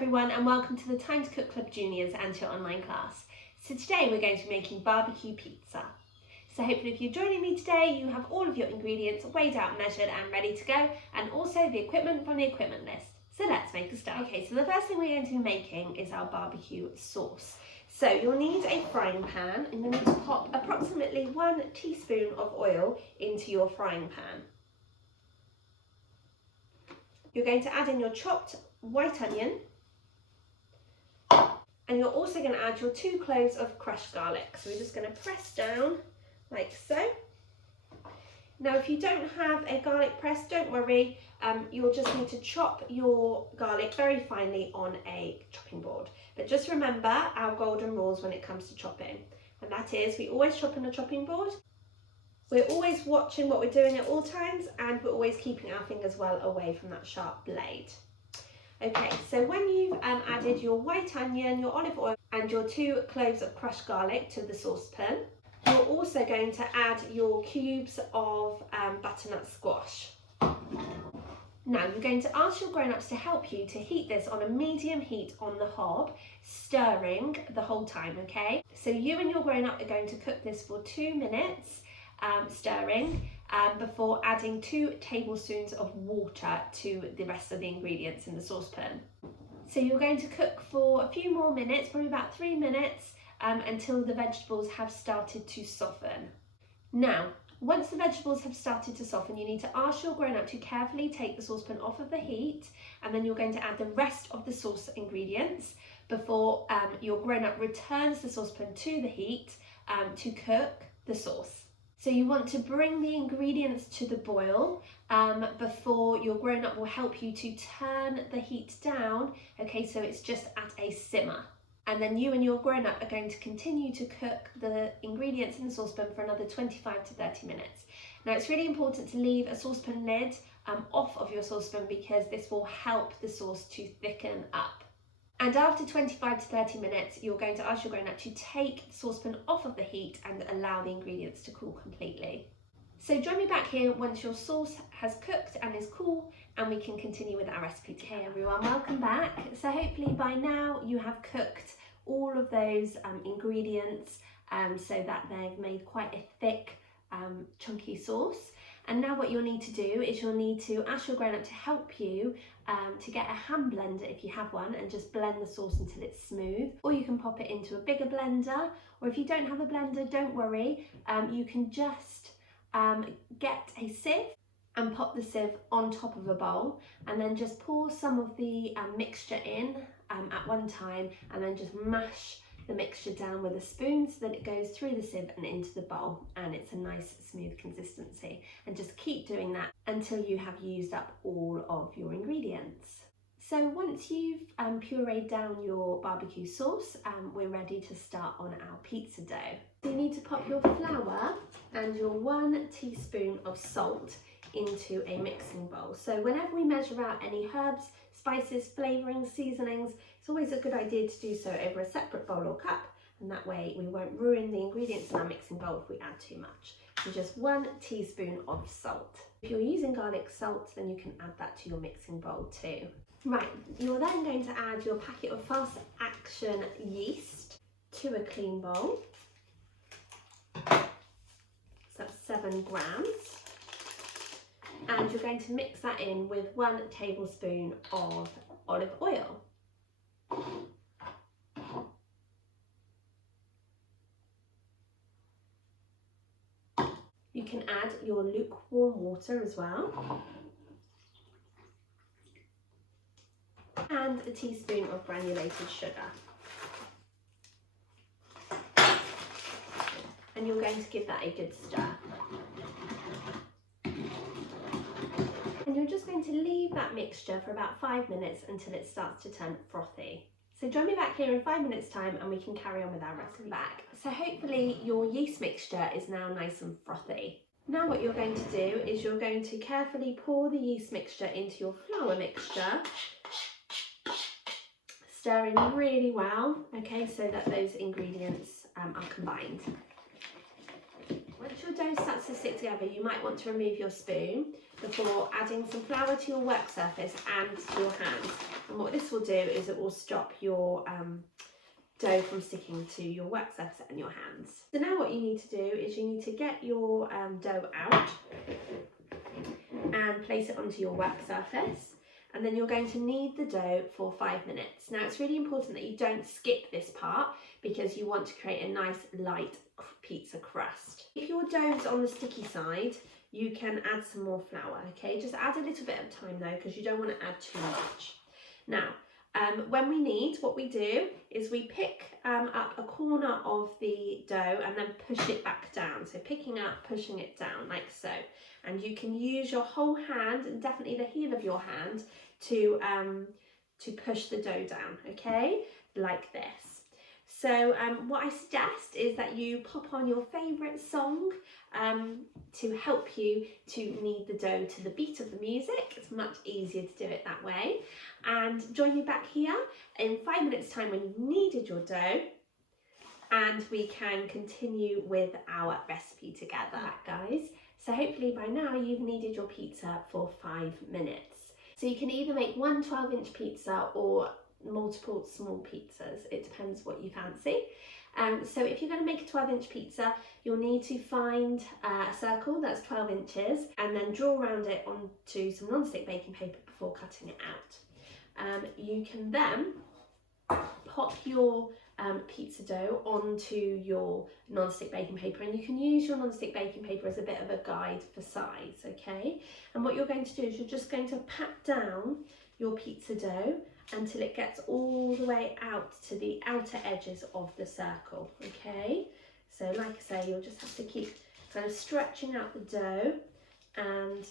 everyone and welcome to the Time to Cook Club Juniors and your online class. So today we're going to be making barbecue pizza. So hopefully if you're joining me today you have all of your ingredients weighed out, measured and ready to go, and also the equipment from the equipment list. So let's make a start. Okay, so the first thing we're going to be making is our barbecue sauce. So you'll need a frying pan and you'll need to pop approximately 1 teaspoon of oil into your frying pan. You're going to add in your chopped white onion, and you're also going to add your 2 cloves of crushed garlic. So we're just going to press down like so. Now if you don't have a garlic press, don't worry, you'll just need to chop your garlic very finely on a chopping board. But just remember our golden rules when it comes to chopping, and that is we always chop on a chopping board. We're always watching what we're doing at all times, and we're always keeping our fingers well away from that sharp blade. Okay, so when you've added your white onion, your olive oil and your 2 cloves of crushed garlic to the saucepan, you're also going to add your cubes of butternut squash. Now you're going to ask your grown-ups to help you to heat this on a medium heat on the hob, stirring the whole time, okay? So you and your grown-up are going to cook this for 2 minutes, stirring, before adding 2 tablespoons of water to the rest of the ingredients in the saucepan. So you're going to cook for a few more minutes, probably about 3 minutes, until the vegetables have started to soften. Now, once the vegetables have started to soften, you need to ask your grown-up to carefully take the saucepan off of the heat, and then you're going to add the rest of the sauce ingredients before your grown-up returns the saucepan to the heat to cook the sauce. So you want to bring the ingredients to the boil before your grown-up will help you to turn the heat down, okay, so it's just at a simmer. And then you and your grown-up are going to continue to cook the ingredients in the saucepan for another 25 to 30 minutes. Now it's really important to leave a saucepan lid off of your saucepan because this will help the sauce to thicken up. And after 25 to 30 minutes, you're going to ask your grown-up to take the saucepan off of the heat and allow the ingredients to cool completely. So join me back here once your sauce has cooked and is cool, and we can continue with our recipe together. Hey everyone, welcome back. So hopefully by now you have cooked all of those ingredients so that they've made quite a thick, chunky sauce. And now what you'll need to do is you'll need to ask your grown-up to help you to get a hand blender if you have one, and just blend the sauce until it's smooth. Or you can pop it into a bigger blender, or if you don't have a blender, don't worry, you can just get a sieve and pop the sieve on top of a bowl, and then just pour some of the mixture in at one time, and then just mash the mixture down with a spoon so that it goes through the sieve and into the bowl, and it's a nice smooth consistency. And just keep doing that until you have used up all of your ingredients. So once you've pureed down your barbecue sauce, we're ready to start on our pizza dough. So you need to pop your flour and your 1 teaspoon of salt into a mixing bowl. So whenever we measure out any herbs, spices, flavourings, seasonings, it's always a good idea to do so over a separate bowl or cup, and that way we won't ruin the ingredients in our mixing bowl if we add too much. So just 1 teaspoon of salt. If you're using garlic salt, then you can add that to your mixing bowl too. Right, you're then going to add your packet of fast action yeast to a clean bowl. So that's 7 grams. And you're going to mix that in with 1 tablespoon of olive oil. You can add your lukewarm water as well, and a teaspoon of granulated sugar. And you're going to give that a good stir. And you're just going to leave that mixture for about 5 minutes until it starts to turn frothy. So join me back here in 5 minutes time and we can carry on with our recipe. Back. So hopefully your yeast mixture is now nice and frothy. Now what you're going to do is you're going to carefully pour the yeast mixture into your flour mixture, stirring really well, okay, so that those ingredients are combined. Once your dough starts to stick together, you might want to remove your spoon before adding some flour to your work surface and to your hands. And what this will do is it will stop your dough from sticking to your work surface and your hands. So now what you need to do is you need to get your dough out and place it onto your work surface, and then you're going to knead the dough for 5 minutes. Now it's really important that you don't skip this part because you want to create a nice light pizza crust. If your dough's on the sticky side, you can add some more flour, okay? Just add a little bit of time though, because you don't want to add too much. Now, when we knead, what we do is we pick up a corner of the dough and then push it back down. So picking up, pushing it down like so. And you can use your whole hand and definitely the heel of your hand to push the dough down, okay? Like this. So what I suggest is that you pop on your favourite song to help you to knead the dough to the beat of the music. It's much easier to do it that way. And join me back here in 5 minutes time when you've kneaded your dough, and we can continue with our recipe together, guys. So hopefully by now you've kneaded your pizza for 5 minutes. So you can either make one 12-inch pizza or multiple small pizzas. It depends what you fancy. So if you're going to make a 12-inch pizza, you'll need to find a circle that's 12 inches and then draw around it onto some non-stick baking paper before cutting it out. You can then pop your pizza dough onto your non-stick baking paper, and you can use your non-stick baking paper as a bit of a guide for size, okay? And what you're going to do is you're just going to pat down your pizza dough until it gets all the way out to the outer edges of the circle, okay? So like I say, you'll just have to keep kind of stretching out the dough and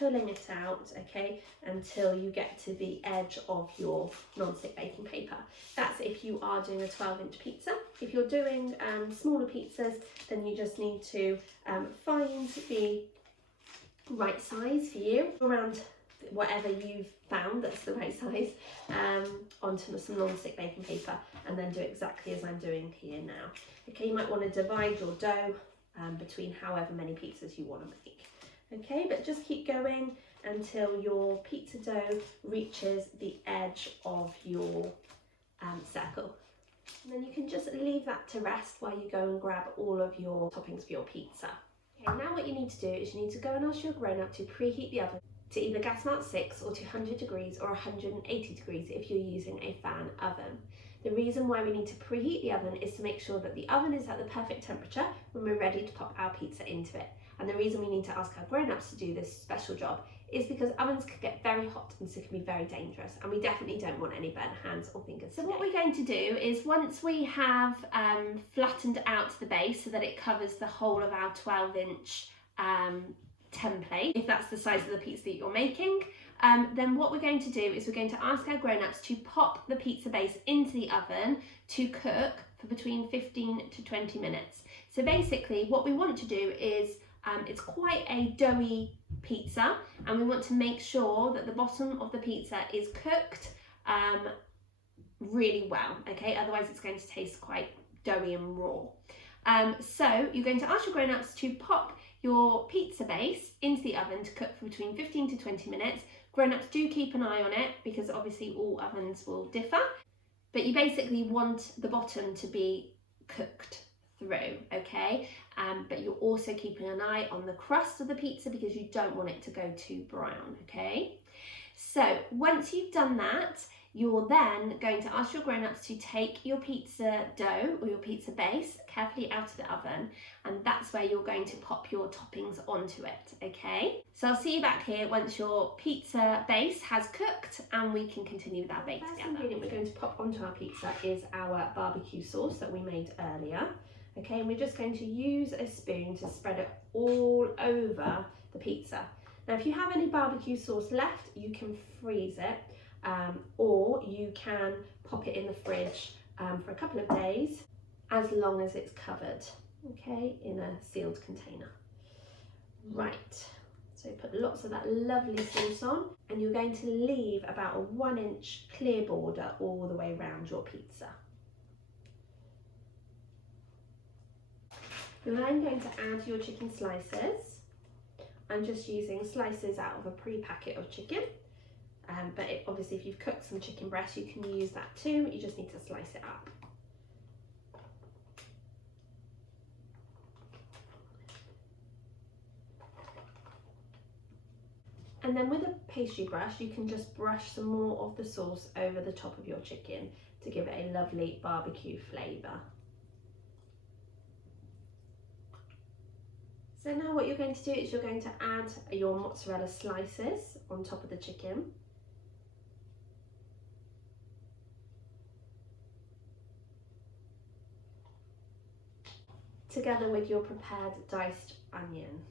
pulling it out, okay, until you get to the edge of your non-stick baking paper. That's if you are doing a 12-inch pizza. If you're doing smaller pizzas, then you just need to find the right size for you, around whatever you've found that's the right size, onto some non-stick baking paper, and then do exactly as I'm doing here now. Okay, you might want to divide your dough between however many pizzas you want to make. Okay, but just keep going until your pizza dough reaches the edge of your circle. And then you can just leave that to rest while you go and grab all of your toppings for your pizza. Okay, now what you need to do is you need to go and ask your grown-up to preheat the oven to either gas mount 6 or 200 degrees or 180 degrees if you're using a fan oven. The reason why we need to preheat the oven is to make sure that the oven is at the perfect temperature when we're ready to pop our pizza into it. And the reason we need to ask our grown-ups to do this special job is because ovens can get very hot and so can be very dangerous, and we definitely don't want any burnt hands or fingers. So what we're going to do is, once we have flattened out the base so that it covers the whole of our 12-inch template, if that's the size of the pizza that you're making, then what we're going to do is we're going to ask our grown-ups to pop the pizza base into the oven to cook for between 15 to 20 minutes. So basically what we want to do is, it's quite a doughy pizza, and we want to make sure that the bottom of the pizza is cooked really well, okay? Otherwise it's going to taste quite doughy and raw. So you're going to ask your grown-ups to pop your pizza base into the oven to cook for between 15 to 20 minutes. Grown-ups, do keep an eye on it because obviously all ovens will differ, but you basically want the bottom to be cooked through, okay? But you're also keeping an eye on the crust of the pizza because you don't want it to go too brown, okay? So once you've done that, you're then going to ask your grown-ups to take your pizza dough or your pizza base carefully out of the oven, and that's where you're going to pop your toppings onto it, okay? So I'll see you back here once your pizza base has cooked and we can continue with our bake together. The first ingredient we're going to pop onto our pizza is our barbecue sauce that we made earlier. Okay, and we're just going to use a spoon to spread it all over the pizza. Now, if you have any barbecue sauce left, you can freeze it, or you can pop it in the fridge for a couple of days, as long as it's covered, okay, in a sealed container. Right, so put lots of that lovely sauce on, and you're going to leave about a 1-inch clear border all the way around your pizza. You're then going to add your chicken slices. I'm just using slices out of a pre-packet of chicken. but obviously if you've cooked some chicken breast, you can use that too. You just need to slice it up. And then with a pastry brush, you can just brush some more of the sauce over the top of your chicken to give it a lovely barbecue flavour. So now what you're going to do is you're going to add your mozzarella slices on top of the chicken. Together with your prepared diced onion.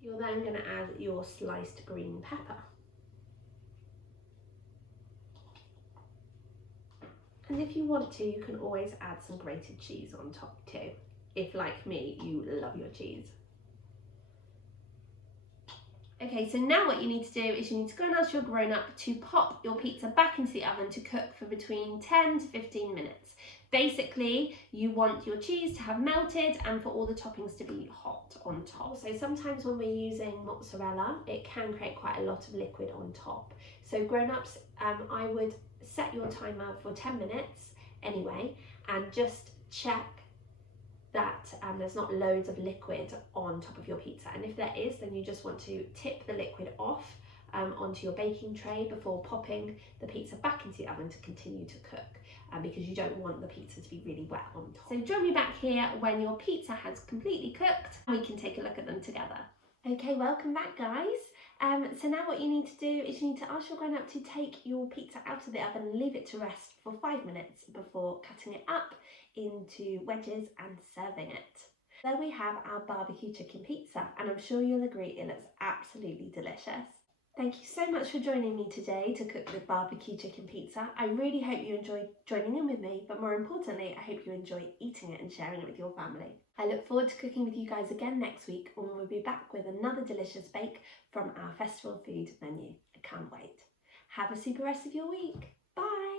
You're then going to add your sliced green pepper. And if you want to, you can always add some grated cheese on top too, if like me, you love your cheese. Okay, so now what you need to do is you need to go and ask your grown-up to pop your pizza back into the oven to cook for between 10 to 15 minutes. Basically, you want your cheese to have melted and for all the toppings to be hot on top. So sometimes when we're using mozzarella, it can create quite a lot of liquid on top. So grown-ups, I would set your timer for 10 minutes anyway, and just check that there's not loads of liquid on top of your pizza, and if there is, then you just want to tip the liquid off onto your baking tray before popping the pizza back into the oven to continue to cook, because you don't want the pizza to be really wet on top. So join me back here when your pizza has completely cooked and we can take a look at them together. Okay, welcome back guys. So now what you need to do is you need to ask your grown-up to take your pizza out of the oven and leave it to rest for 5 minutes before cutting it up into wedges and serving it. There we have our barbecue chicken pizza, and I'm sure you'll agree it looks absolutely delicious. Thank you so much for joining me today to cook the barbecue chicken pizza. I really hope you enjoyed joining in with me, but more importantly, I hope you enjoy eating it and sharing it with your family. I look forward to cooking with you guys again next week, when we'll be back with another delicious bake from our festival food menu. I can't wait. Have a super rest of your week. Bye!